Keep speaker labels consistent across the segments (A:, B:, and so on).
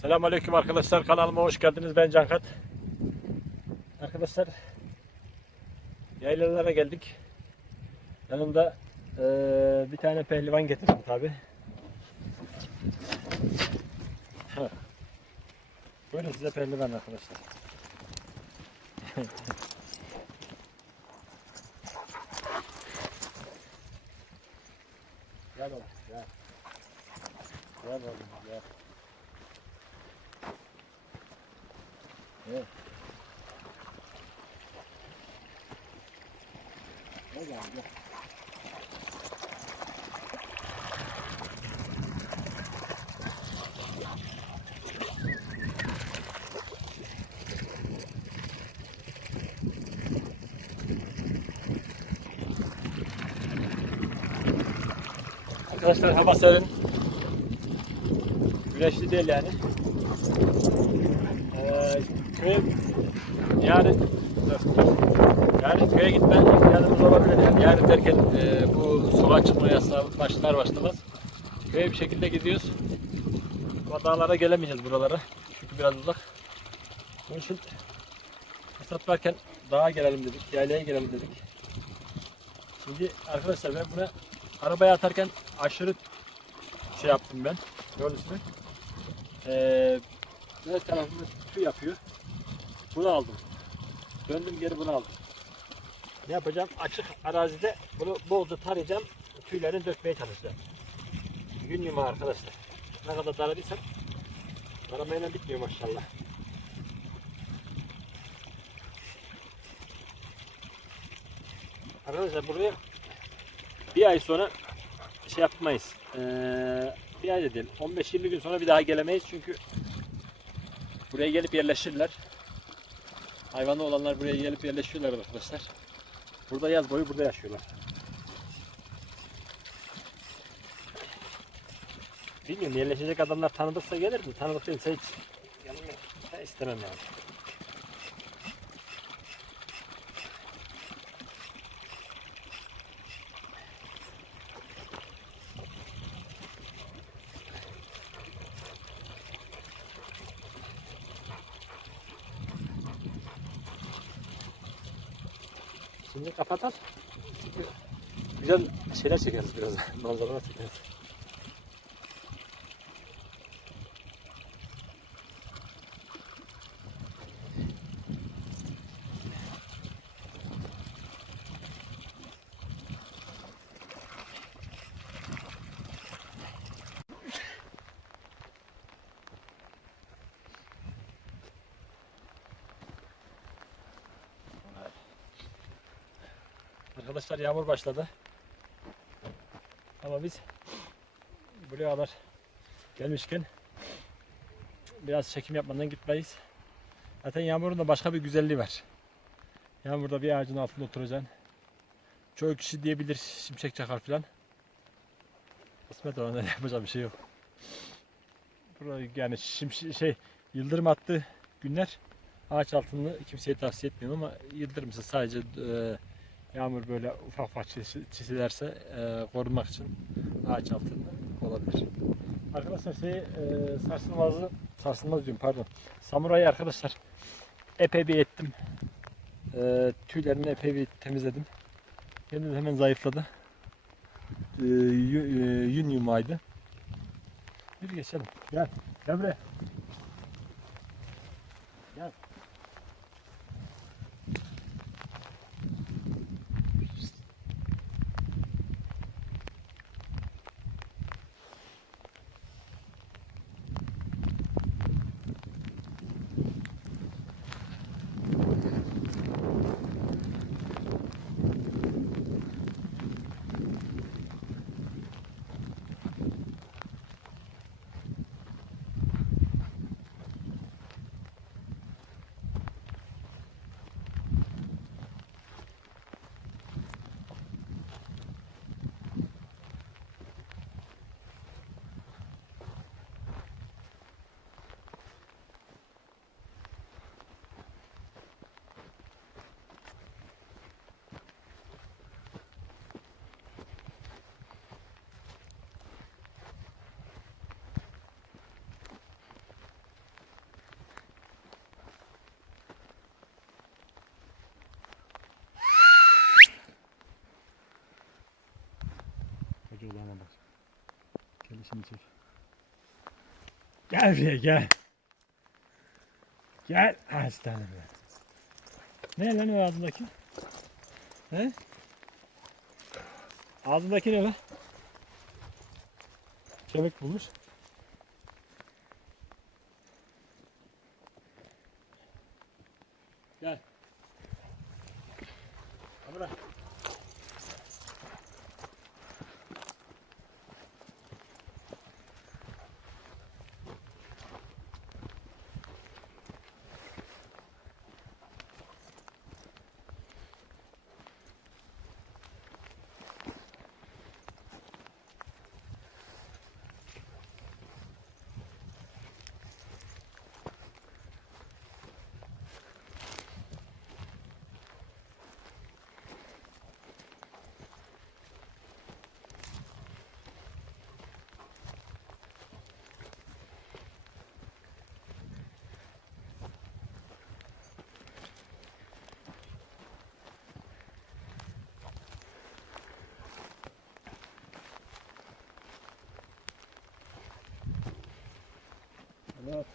A: Selamünaleyküm arkadaşlar. Kanalıma hoş geldiniz. Ben Cankat. Arkadaşlar yaylalara geldik. Yanımda eee, bir tane pehlivan getirdim tabi. Buyurun size pehlivan arkadaşlar. gel oğlum gel. Gel oğlum gel. Evet. Gel. Arkadaşlar hava serin. Güneşli değil yani. Ee, köy yarın yarın köye gitme yanımız olabilir yani. Yarın derken e, bu sokağa çıkma yasağı başlar başlamaz. Köye bir şekilde gidiyoruz. Dağlara gelemeyeceğiz buralara. Çünkü biraz uzak. Onun için fırsat varken dağa gelelim dedik, yaylaya gelelim dedik. Şimdi arkadaşlar ben buna arabaya atarken aşırı şey yaptım ben. Yol üstüne. Ee, her tarafımda tüy yapıyor. Bunu aldım. Döndüm geri bunu aldım. Ne yapacağım? Açık arazide bunu bolca tarayacağım. Tüylerini dökmeye çalışacağım. Gün yumağı arkadaşlar. Ne kadar taradıysam taramayla bitmiyor maşallah. Arkadaşlar buraya bir ay sonra şey yapmayız. Ee, bir ay değil. 15-20 gün sonra bir daha gelemeyiz çünkü buraya gelip yerleşirler. Hayvanlı olanlar buraya gelip yerleşiyorlar arkadaşlar. Burada yaz boyu burada yaşıyorlar. Bilmiyorum yerleşecek adamlar tanıdıksa gelir mi? Tanıdık değilse hiç. Ben istemem yani. Kapatalım. Güzel şeyler çekeriz biraz. Manzaralar çekeriz. Arkadaşlar yağmur başladı. Ama biz buraya kadar gelmişken biraz çekim yapmadan gitmeyiz. Zaten yağmurun da başka bir güzelliği var. Yağmurda bir ağacın altında oturacaksın. Çoğu kişi diyebilir şimşek çakar filan. Kısmet ona yapacak bir şey yok. Burayı yani şimş şey yıldırım attığı günler ağaç altını kimseye tavsiye etmiyorum ama yıldırımsa sadece e, yağmur böyle ufak ufak çizilerse e, korunmak için ağaç altında olabilir. Arkadaşlar şey e, sarsılmazı sarsılmaz diyorum pardon. Samurayı arkadaşlar epey bir ettim. E, tüylerini epey bir temizledim. Kendi hemen zayıfladı. E, yün, e, yün yumağıydı. Bir geçelim. Gel. Gel buraya. Gel. Şimdi çek. Gel buraya gel. Gel aslanım. benim. Ne lan o ağzındaki? He? Ağzındaki ne lan? Kemik bulmuş. Gel. Ha bırak.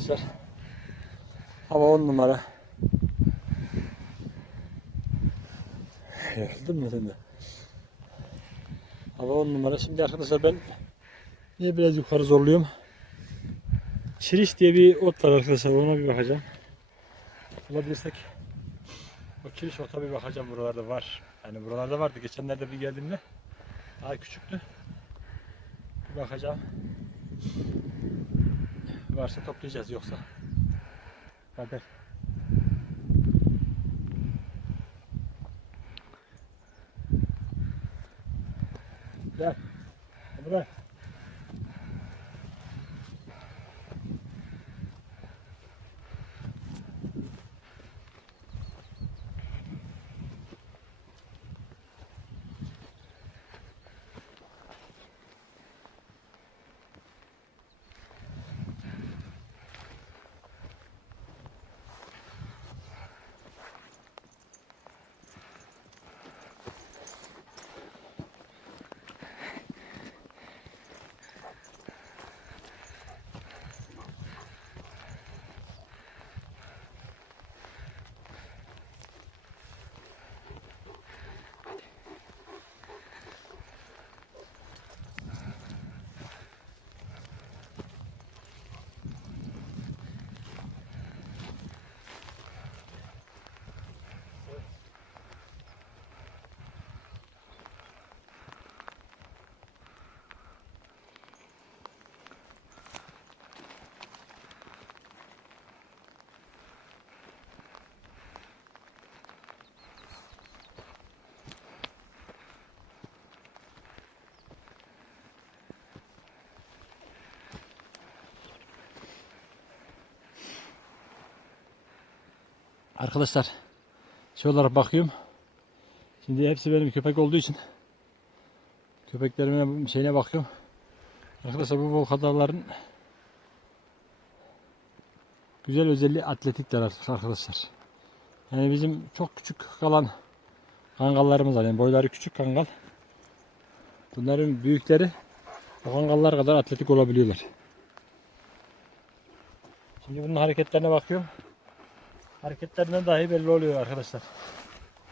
A: Arkadaşlar hava 10 numara. Yoruldun mu sen de? Hava 10 numara. Şimdi arkadaşlar ben niye biraz yukarı zorluyorum? Çiriş diye bir ot var arkadaşlar ona bir bakacağım. Bulabilirsek o çiriş ota bir bakacağım buralarda var. Yani buralarda vardı. Geçenlerde bir geldiğimde daha küçüktü. Bir bakacağım. Varsa toplayacağız yoksa. Kader. Gel. Buraya. Arkadaşlar şey bakıyorum. Şimdi hepsi benim köpek olduğu için köpeklerimin şeyine bakıyorum. Arkadaşlar bu volkadarların güzel özelliği atletikler arkadaşlar. Yani bizim çok küçük kalan kangallarımız var. Yani boyları küçük kangal. Bunların büyükleri o kangallar kadar atletik olabiliyorlar. Şimdi bunun hareketlerine bakıyorum. Hareketlerinden dahi belli oluyor arkadaşlar.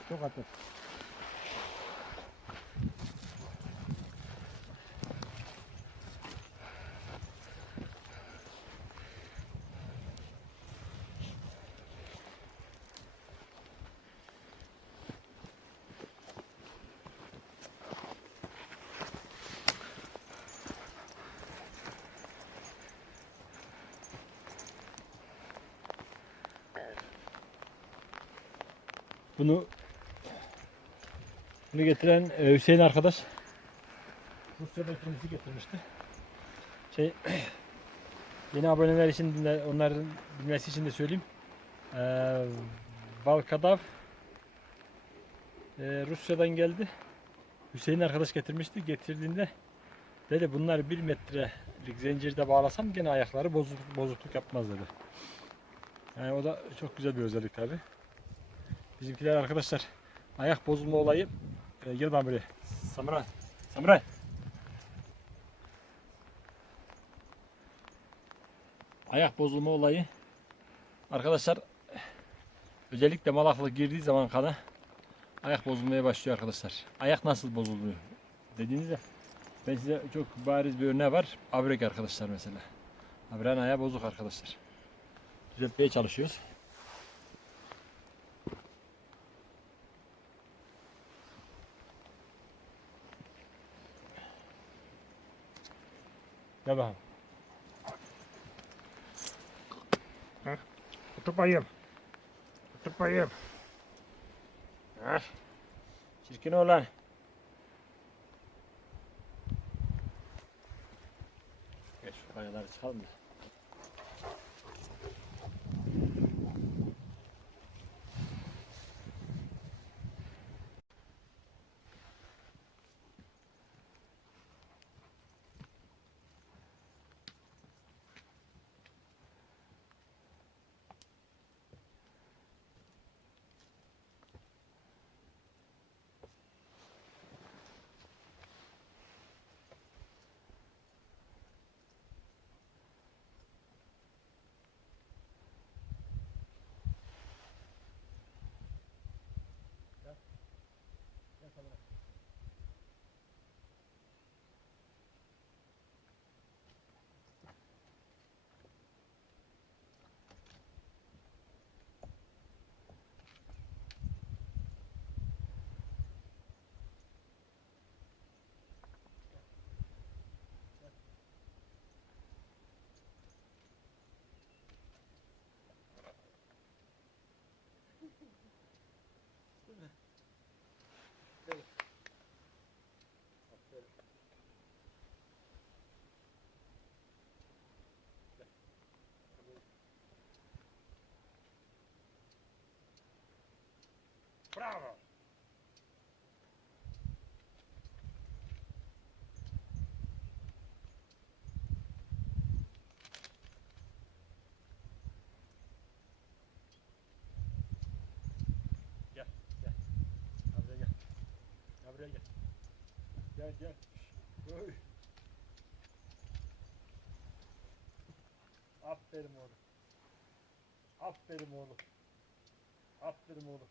A: Çok atlet. Bunu bunu getiren e, Hüseyin arkadaş Rusya'da kendisi getirmişti. Şey yeni aboneler için de onların bilmesi için de söyleyeyim. Ee, Valkadav e, Rusya'dan geldi. Hüseyin arkadaş getirmişti. Getirdiğinde dedi bunlar bir metrelik zincirde bağlasam gene ayakları bozuk, bozukluk yapmaz dedi. Yani o da çok güzel bir özellik tabi. Bizimkiler arkadaşlar ayak bozulma olayı e, bana buraya. Samuray. Samuray. Ayak bozulma olayı arkadaşlar özellikle malaklık girdiği zaman kana ayak bozulmaya başlıyor arkadaşlar. Ayak nasıl bozuluyor dediğinizde ben size çok bariz bir örneği var. Abrek arkadaşlar mesela. Abrenin ayağı bozuk arkadaşlar. Düzeltmeye çalışıyoruz. Gel bakalım. Otur bayım. Otur bayım. Ha. Çirkin oğlan. Geç şu kayaları çıkalım da. Gel sana. Bravo. Gel, gel. Gel buraya gel. Gel buraya gel. Gel, gel. Oy. Aferin oğlum. Aferin oğlum. Aferin oğlum.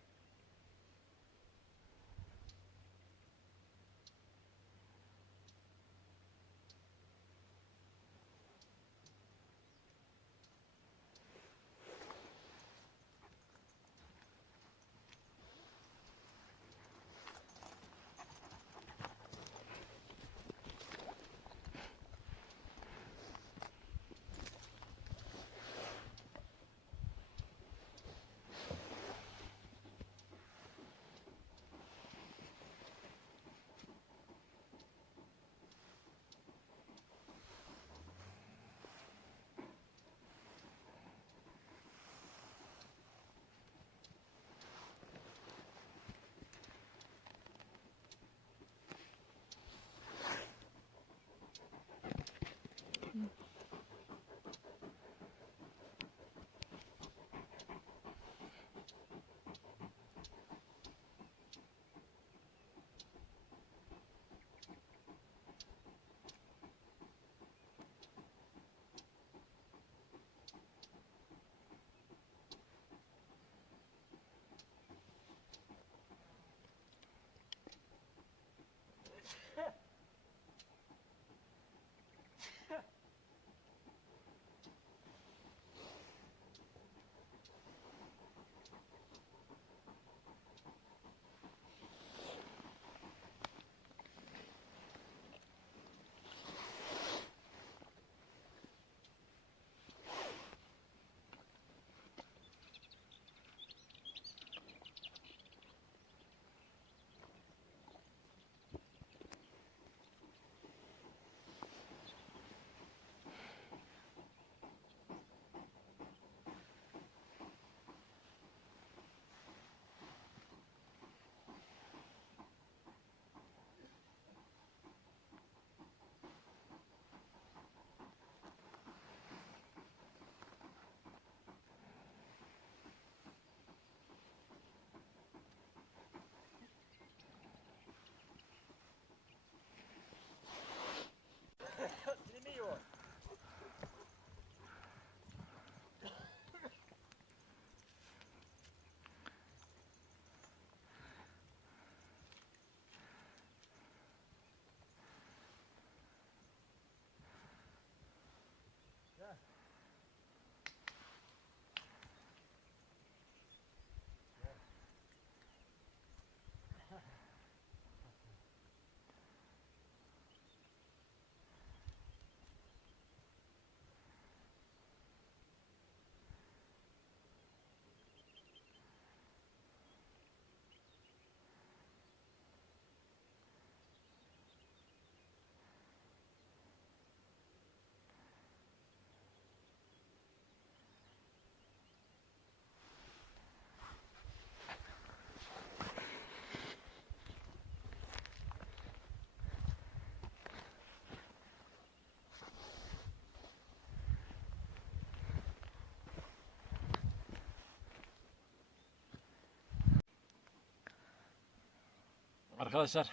A: Arkadaşlar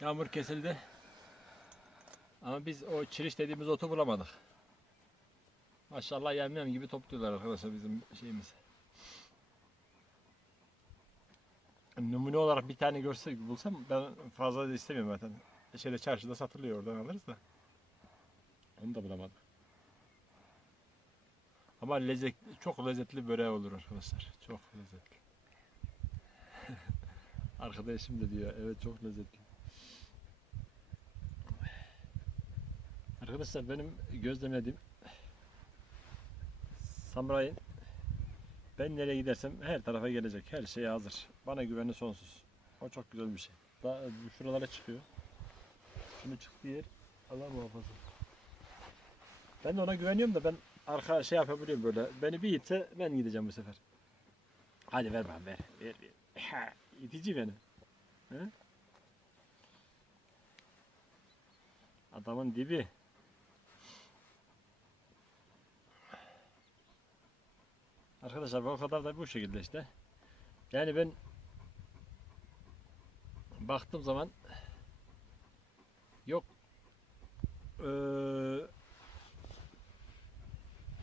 A: yağmur kesildi. Ama biz o çiriş dediğimiz otu bulamadık. Maşallah yem yem gibi topluyorlar arkadaşlar bizim şeyimiz. Numune olarak bir tane görsek bulsam ben fazla da istemiyorum zaten. Şeyde çarşıda satılıyor oradan alırız da. Onu da bulamadım. Ama lezzet, çok lezzetli böreği olur arkadaşlar. Çok lezzetli. Arkadaşım da diyor evet çok lezzetli. Arkadaşlar benim gözlemlediğim Samuray'ın ben nereye gidersem her tarafa gelecek. Her şey hazır. Bana güveni sonsuz. O çok güzel bir şey. Daha şuralara çıkıyor. Şunu çıktığı yer Allah muhafaza. Ben de ona güveniyorum da ben arka şey yapabiliyorum böyle. Beni bir itse ben gideceğim bu sefer. Hadi ver bana ver. Ver. ver. İtici beni. He? Adamın dibi. Arkadaşlar bu kadar da bu şekilde işte. Yani ben baktığım zaman yok eee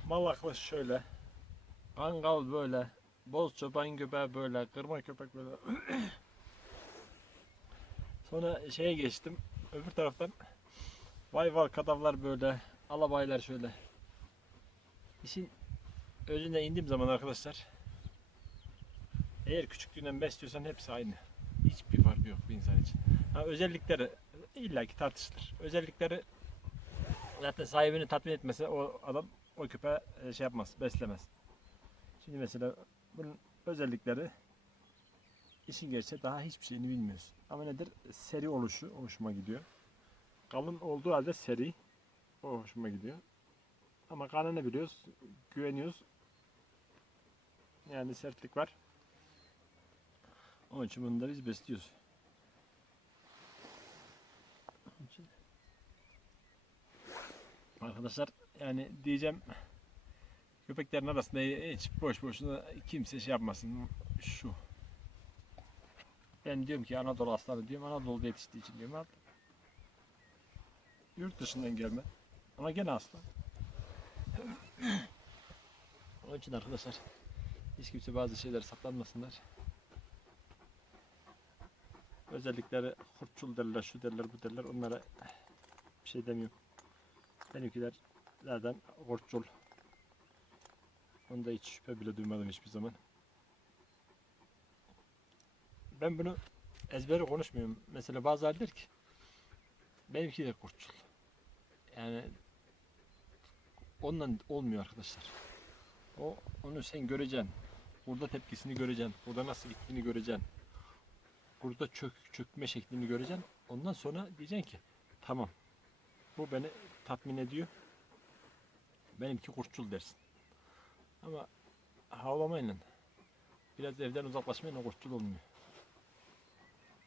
A: Malaklı şöyle Kangal böyle Boz çoban köpeği böyle Kırma köpek böyle Sonra şeye geçtim Öbür taraftan Vayval kadavlar böyle Alabaylar şöyle İşin özüne indiğim zaman arkadaşlar eğer küçüklüğünden besliyorsan hepsi aynı. Hiçbir farkı yok bir insan için. Ha, özellikleri illaki tartışılır. Özellikleri zaten sahibini tatmin etmese o adam o köpeği e, şey yapmaz, beslemez. Şimdi mesela bunun özellikleri işin gerçeği daha hiçbir şeyini bilmiyoruz. Ama nedir? Seri oluşu hoşuma gidiyor. Kalın olduğu halde seri. O hoşuma gidiyor. Ama kanını biliyoruz, güveniyoruz. Yani sertlik var. Onun için bunu da biz besliyoruz. Arkadaşlar yani diyeceğim köpeklerin arasında hiç boş boşuna kimse şey yapmasın. Şu. Ben diyorum ki Anadolu aslanı diyorum. Anadolu'da yetiştiği için diyorum. Abi. Yurt dışından gelme. Ama gene aslan. Onun için arkadaşlar hiç kimse bazı şeyler saklanmasınlar. Özellikleri kurtçul derler, şu derler, bu derler. Onlara bir şey demiyorum. Benimkiler zaten kurtçul. Onda hiç şüphe bile duymadım hiçbir zaman. Ben bunu ezbere konuşmuyorum. Mesela bazıları der ki benimki de kurtçul. Yani ondan olmuyor arkadaşlar. O onu sen göreceksin. Burada tepkisini göreceksin. Burada nasıl gittiğini göreceksin. Burada çök çökme şeklini göreceksin. Ondan sonra diyeceksin ki tamam. Bu beni tatmin ediyor. Benimki kurtçul dersin. Ama havlamayla biraz evden uzaklaşmayla kurtçul olmuyor.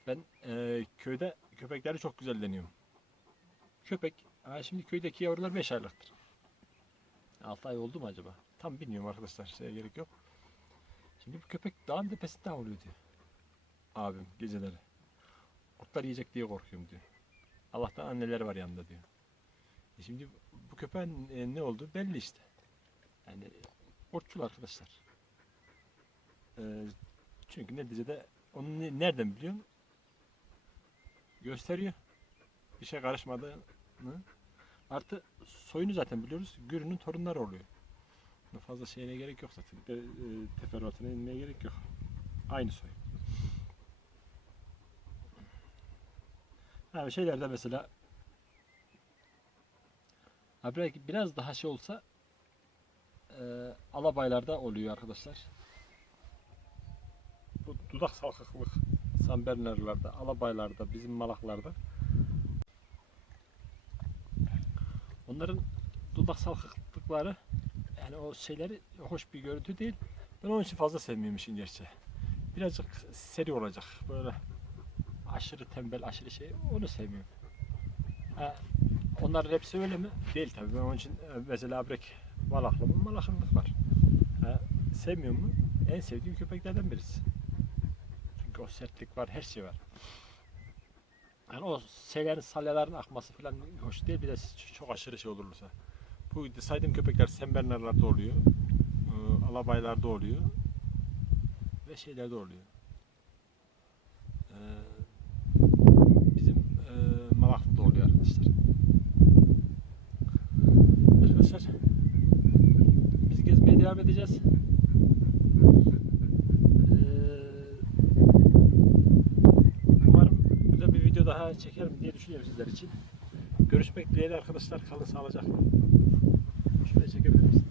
A: Ben eee, köyde köpekleri çok güzel deniyorum. Köpek, ha şimdi köydeki yavrular 5 aylıktır. 6 ay oldu mu acaba? Tam bilmiyorum arkadaşlar. Şeye gerek yok. Şimdi bu köpek dağın tepesinde avlıyor diyor. Abim geceleri. Kurtlar yiyecek diye korkuyorum diyor. Allah'tan anneleri var yanında diyor. E şimdi bu köpeğin e, ne oldu belli işte. Yani kurtçul arkadaşlar. E, çünkü neticede onu ne- nereden biliyorum? Gösteriyor. Bir şey karışmadığını. Artı soyunu zaten biliyoruz. Gürünün torunları oluyor. Fazla şeyine gerek yok zaten. De, e, teferruatına inmeye gerek yok. Aynı soy. Ha şeylerde mesela ha belki biraz daha şey olsa e, alabaylarda oluyor arkadaşlar. Bu dudak salkıklık San Bernard'larda, alabaylarda, bizim malaklarda onların dudak salkıklıkları yani o şeyleri hoş bir görüntü değil. Ben onun için fazla sevmiyorum işin gerçeği. Birazcık seri olacak. Böyle aşırı tembel, aşırı şey onu sevmiyorum. Ha, onların hepsi öyle mi? Değil tabii. Ben onun için e, mesela abrek malaklı mı? Malaklık var. Ha, sevmiyor mu? En sevdiğim köpeklerden birisi. Çünkü o sertlik var, her şey var. Yani o selerin salyaların akması falan hoş değil. Bir de çok aşırı şey olursa. Bu saydığım köpekler sembernerlerde oluyor. e, Alabaylarda oluyor. Ve şeylerde oluyor. E, bizim e, Malaklı'da oluyor. Arkadaşlar biz gezmeye devam edeceğiz. Ee, umarım güzel bir video daha çekerim diye düşünüyorum sizler için. Görüşmek dileğiyle arkadaşlar. Kalın sağlıcakla. Şuraya çekebilir misin?